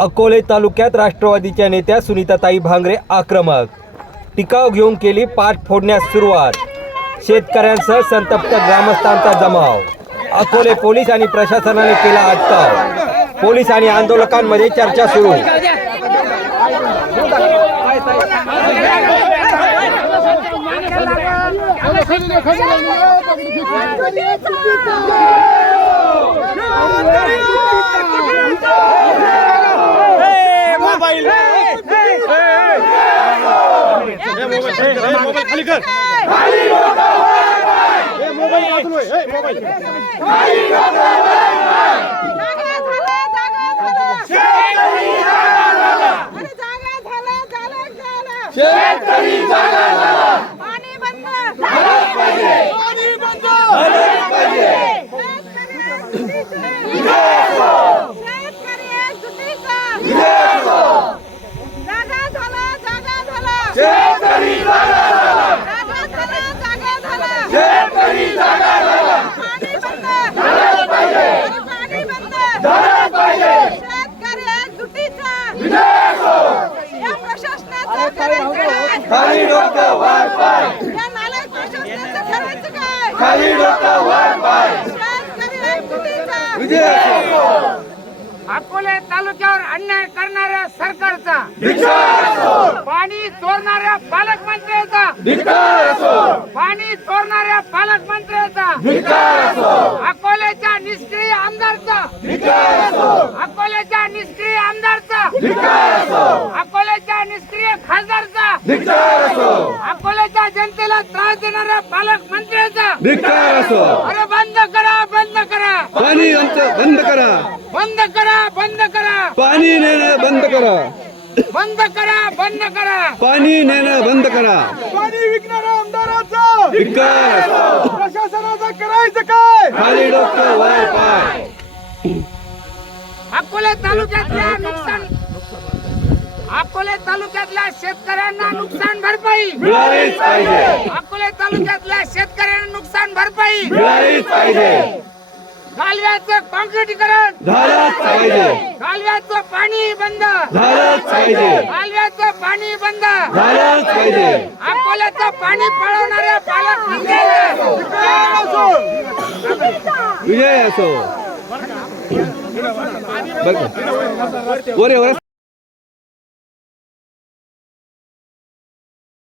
अकोले तालुक्यात राष्ट्रवादीच्या नेत्या सुनीताताई भांगरे आक्रमक. टिकाव घेऊन केली पाठ फोडण्यास सुरुवात. शेतकऱ्यांसह संतप्त ग्रामस्थांचा जमाव. अकोले पोलीस आणि प्रशासनाने केला अटकाव पोलीस आणि आंदोलकांमध्ये चर्चा सुरू. जागा झाला जागा झाला अरे जागा झाला झाला. झाला पाणी बंद पाणी बंद शेतकरी एकजुटीचा जागा झाला जागा जागा झाला जागा झाला पाणी बंद पाणी बंद शेतकरी एकजुटीचा या प्रशासनाचं करायचं काय या नालायक प्रशासनाचं करायचं काय शेतकरी एकजुटीचा अकोले तालुक्यावर अन्याय करणाऱ्या सरकारचा. पाणी चोरणाऱ्या पालकमंत्र्याचा. पाणी चोरणाऱ्या पालकमंत्र्याचा. अकोल्याच्या निष्क्रिय आमदारचा. अकोल्याच्या निष्क्रिय आमदारचा. अकोल्याच्या निष्क्रिय खासदारचा. अकोल्याच्या जनतेला त्रास देणाऱ्या पालकमंत्र्याचा. अरे बंद करा. बंद करा पाणी बंद करा. बंद करा बंद करा. पाणी नेणं बंद करा. बंद करा बंद करा. पाणी नेणं बंद करा. पाणी विकणाऱ्या आमदाराचं. विकास. प्रशासनाचं करायचं काय? खाली डोकं वर पाय. अकोले तालुक्यातल्या नुकसान अकोले तालुक्यातल्या शेतकऱ्यांना नुकसान भरपाई. मिळालीच पाहिजे. अकोले तालुक्यातल्या शेतकऱ्यांना नुकसान भरपाई. मिळालीच पाहिजे. कालव्याचं कॉन्क्रिटीकरण. झालंच पाहिजे. कालव्याचं पाणी बंद. झालंच पाहिजे. कालव्याचं पाणी बंद. झालंच पाहिजे. अकोल्याचं पाणी पळवणाऱ्या पालकमंत्र्यांना विजय असो. बघ. वर ये, वर.